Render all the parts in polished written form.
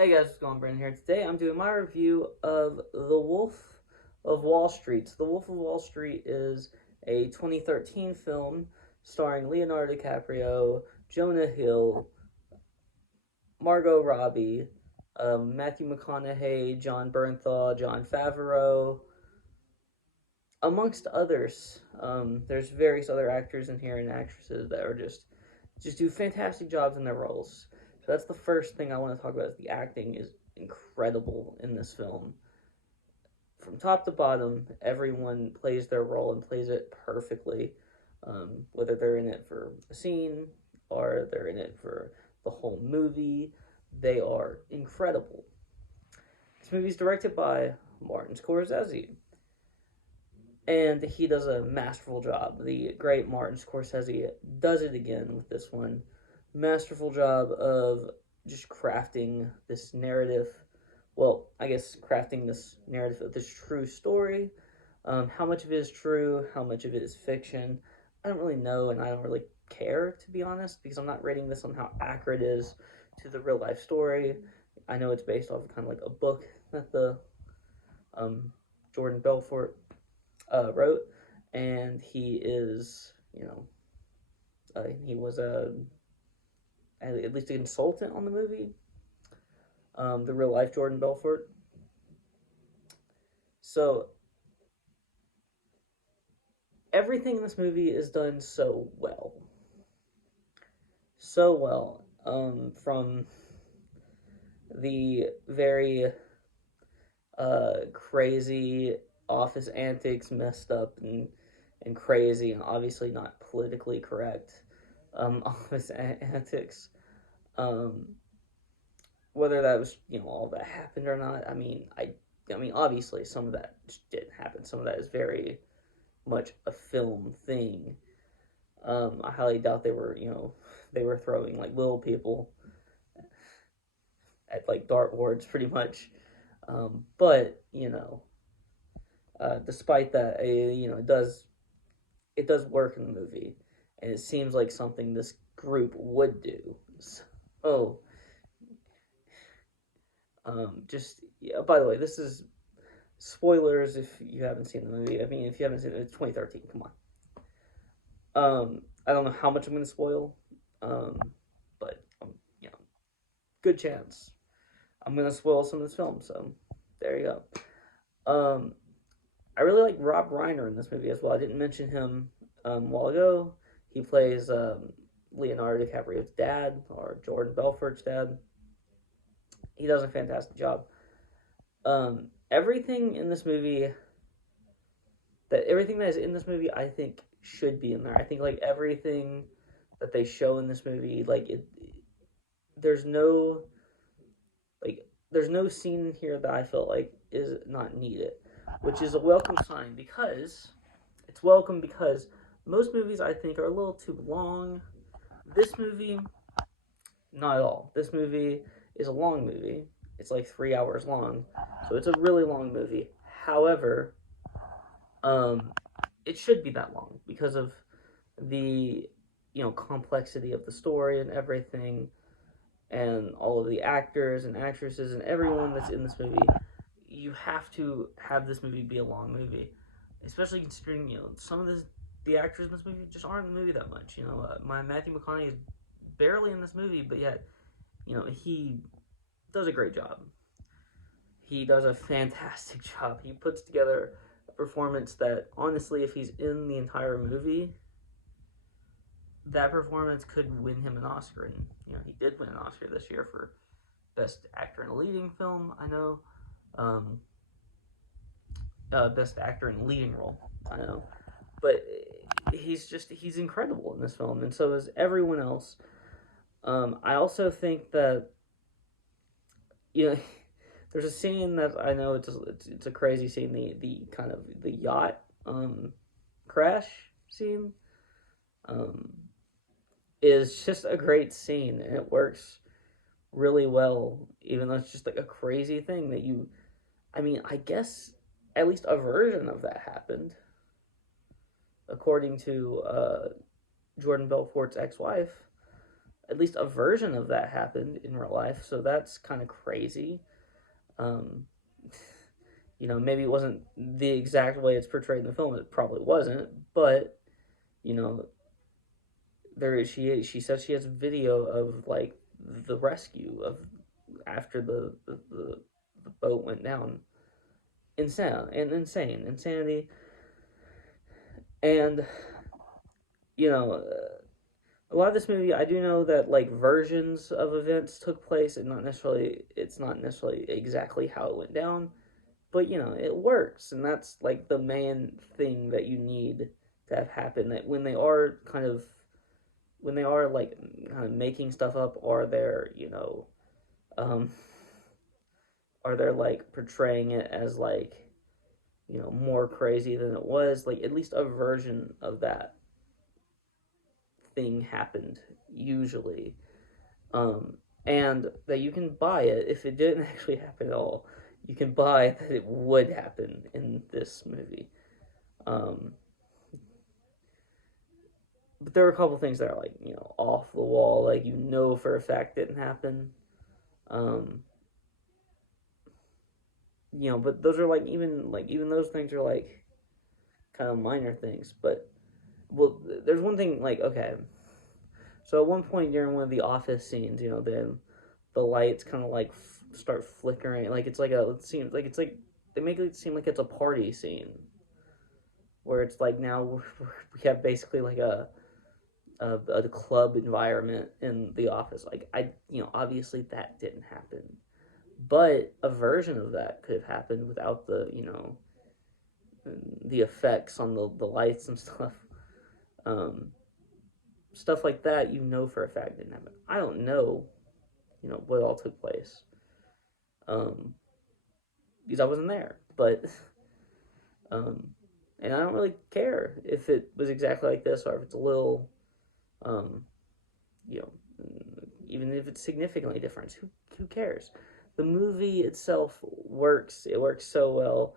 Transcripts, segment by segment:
Hey guys, what's going on? Brandon here. Today I'm doing my review of The Wolf of Wall Street. So The Wolf of Wall Street is a 2013 film starring Leonardo DiCaprio, Jonah Hill, Margot Robbie, Matthew McConaughey, John Bernthal, Jon Favreau, amongst others. There's various other actors in here and actresses that are just do fantastic jobs in their roles. So that's the first thing I want to talk about. Is the acting is incredible in this film. From top to bottom, everyone plays their role and plays it perfectly. Whether they're in it for a scene or they're in it for the whole movie, they are incredible. This movie is directed by Martin Scorsese, and he does a masterful job. The great Martin Scorsese does it again with this one. Masterful job of just crafting this narrative. Well, I guess crafting this narrative of this true story. How much of it is true? How much of it is fiction? I don't really know, and I don't really care, to be honest, because I'm not rating this on how accurate it is to the real life story. I know it's based off of kind of like a book that the um, Jordan Belfort wrote, and he is, he was at least a consultant on the movie, the real life Jordan Belfort. So everything in this movie is done so well. From the very crazy office antics, messed up and crazy, and obviously not politically correct office antics. Um, Whether that was all that happened or not, I mean obviously some of that didn't happen. Some of that is very much a film thing. I highly doubt they were throwing like little people at like dartboards pretty much. But despite that, it does work in the movie, and it seems like something this group would do. So, just yeah. By the way, this is spoilers if you haven't seen the movie. I mean, if you haven't seen it, it's 2013. Come on. I don't know how much I'm going to spoil, um, but you know, good chance I'm going to spoil some of this film. So there you go. Um, I really like Rob Reiner in this movie as well. I didn't mention him a while ago. He plays Leonardo DiCaprio's dad, or Jordan Belfort's dad. He does a fantastic job. Everything in this movie, everything that is in this movie, I think should be in there. I think like everything that they show in this movie, there's no like there's no scene here that I felt like is not needed, which is a welcome sign because it's welcome because most movies I think are a little too long. This movie, not at all. This movie is a long movie. It's like 3 hours long, so it's a really long movie. However, um, it should be that long because of the complexity of the story and everything, and all of the actors and actresses and everyone that's in this movie. You have to have this movie be a long movie, especially considering some of the actors in this movie just aren't in the movie that much. My Matthew McConaughey is barely in this movie, but yet he does a great job. He does a fantastic job. He puts together a performance that honestly, if he's in the entire movie, that performance could win him an Oscar. And he did win an Oscar this year for best actor in a leading film. I know, um, best actor in a leading role. I know, but he's incredible in this film, and so is everyone else. I also think that you know there's a scene that I know it's a crazy scene, the kind of the yacht crash scene um, is just a great scene, and it works really well, even though it's just like a crazy thing that I mean, I guess at least a version of that happened, according to Jordan Belfort's ex-wife. at least a version of that happened in real life, so that's kind of crazy. Um, Maybe it wasn't the exact way it's portrayed in the film. It probably wasn't, but you know, she said she has video of like the rescue of after the boat went down. Insanity, and you know. A lot of this movie, I do know that like versions of events took place, and it's not necessarily exactly how it went down, but it works, and that's like the main thing that you need to have happen. That when they are like kind of making stuff up, or they're um, are they like portraying it as like more crazy than it was, like at least a version of that thing happened usually, um, and that you can buy it if it didn't actually happen at all. You can buy that it would happen in this movie. Um, but there are a couple things that are like off the wall, like for a fact didn't happen. Um, but those are even those things are like kind of minor things. But well, there's one thing like okay, so at one point during one of the office scenes, the lights kind of like start flickering, like it seems like it's like they make it seem like it's a party scene where it's like now we have basically like a club environment in the office. Like obviously that didn't happen, but a version of that could have happened without the effects on the lights and stuff. Um, Stuff like that, for a fact didn't happen. I don't know, what all took place, um, because I wasn't there. But um, and I don't really care if it was exactly like this or if it's a little, um, you know, even if it's significantly different. Who cares? The movie itself works. It works so well,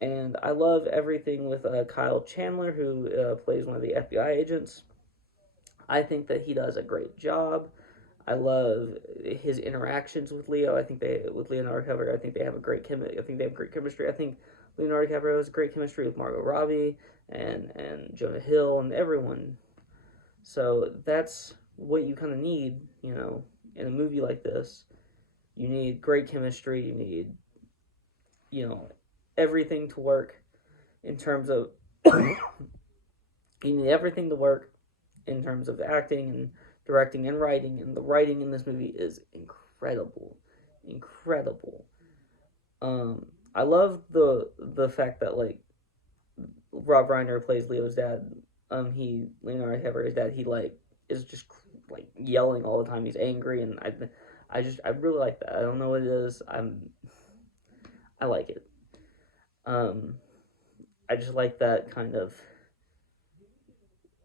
and I love everything with Kyle Chandler, who plays one of the FBI agents. I think that he does a great job. I love his interactions with Leo. I think with Leonardo DiCaprio, I think they have a great I think they have great chemistry. I think Leonardo DiCaprio has great chemistry with Margot Robbie and Jonah Hill and everyone. So that's what you kind of need, in a movie like this. You need great chemistry. You need, you know, everything to work in terms of. You need everything to work in terms of acting and directing and writing, and the writing in this movie is incredible, incredible. I love the fact that like Rob Reiner plays Leo's dad. Leonardo DiCaprio's dad. He like is just like yelling all the time. He's angry, and I really like that. I don't know what it is. I like it. Um, I just like that kind of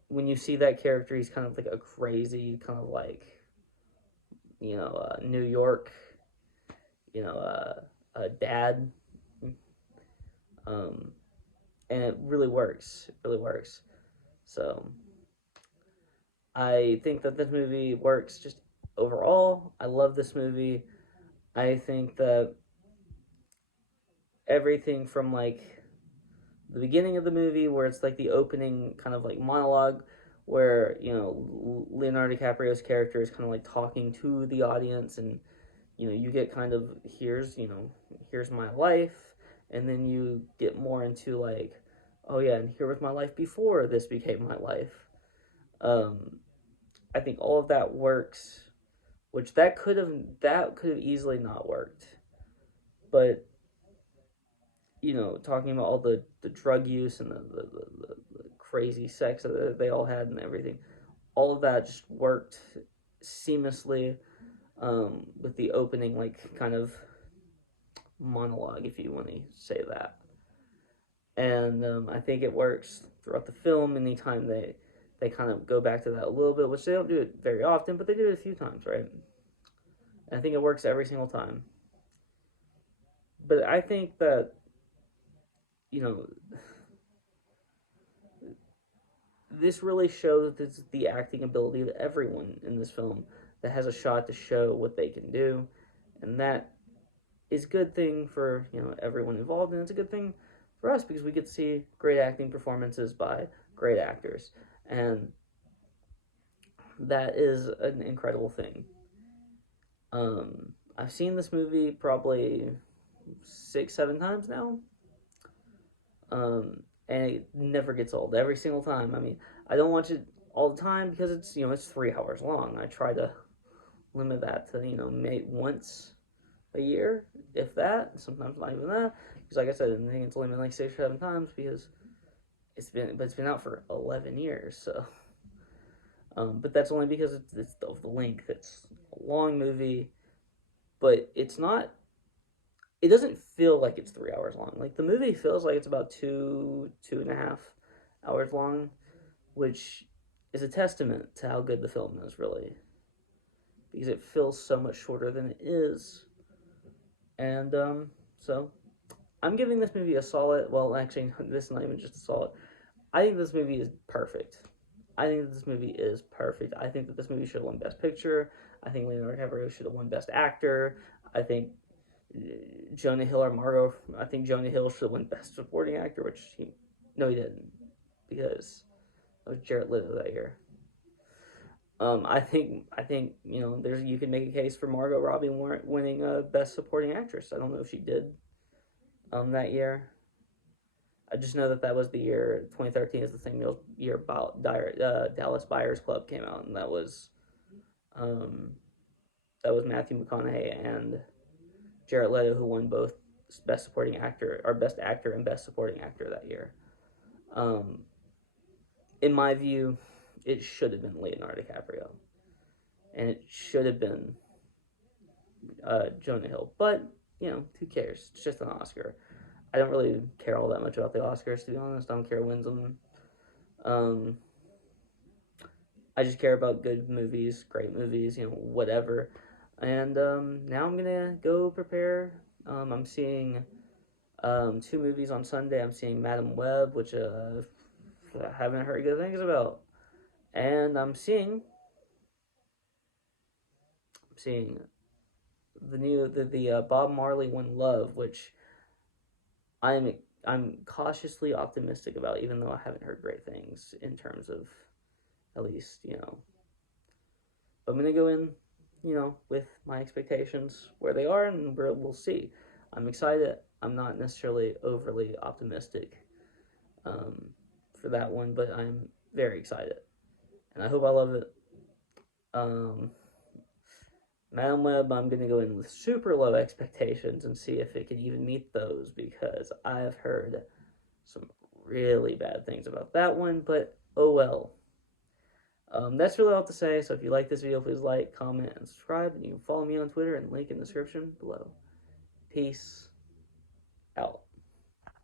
when you see that character, he's kind of like a crazy kind of like New York, dad, um, and it really works. It really works. So I think that this movie works just overall. I love this movie. I think that everything from like the beginning of the movie, where it's like the opening kind of like monologue, where Leonardo DiCaprio's character is kind of like talking to the audience, and you get kind of here's my life, and then you get more into like, oh yeah, and here was my life before this became my life. I think all of that works, which that could have easily not worked, but talking about all the drug use and the crazy sex that they all had and everything, all of that just worked seamlessly, with the opening like kind of monologue, if you want to say that. And I think it works throughout the film. Anytime they kind of go back to that a little bit, which they don't do it very often, but they do it a few times, right? And I think it works every single time. But I think that you know this really shows the acting ability of everyone in this film that has a shot to show what they can do, and that is a good thing for everyone involved, and it's a good thing for us because we get to see great acting performances by great actors, and that is an incredible thing. I've seen this movie probably 6, 7 times now, and it never gets old. Every single time. I mean, I don't watch it all the time because it's 3 hours long. I try to limit that to maybe once a year, if that. Sometimes not even that, because like I said, I think it's only been like 6 or 7 times because it's been out for 11 years. So, but that's only because it's of the length. It's a long movie, but it's not. It doesn't feel like it's 3 hours long. Like the movie feels like it's about 2.5 hours long, which is a testament to how good the film is, really, because it feels so much shorter than it is. And so I'm giving this movie a solid. Well, actually, this is not even just a solid. I think this movie is perfect. I think that this movie is perfect. I think that this movie should have won Best Picture. I think Leonardo DiCaprio should have won Best Actor. I think Jonah Hill or Margot. I think Jonah Hill should have won Best Supporting Actor, which he didn't, because it was Jared Leto that year. I think there's you can make a case for Margot Robbie winning Best Supporting Actress. I don't know if she did that year. I just know that was the year 2013 is the same year Dallas Buyers Club came out, and that was Matthew McConaughey and Jared Leto who won both Best Supporting Actor or Best Actor and Best Supporting Actor that year. In my view, it should have been Leonardo DiCaprio, and it should have been Jonah Hill. But who cares? It's just an Oscar. I don't really care all that much about the Oscars, to be honest. I don't care who wins them. I just care about good movies, great movies, whatever. And now I'm gonna go prepare. I'm seeing 2 movies on Sunday. I'm seeing Madame Web, which I haven't heard good things about, and I'm seeing the Bob Marley One Love, which I'm cautiously optimistic about, even though I haven't heard great things in terms of, at least But I'm gonna go in, with my expectations where they are, and we'll see. I'm excited. I'm not necessarily overly optimistic for that one, but I'm very excited, and I hope I love it. Madame Web, I'm going to go in with super low expectations and see if it can even meet those, because I've heard some really bad things about that one, but oh well. That's really all to say, so if you like this video, please like, comment, and subscribe, and you can follow me on Twitter and link in the description below. Peace out.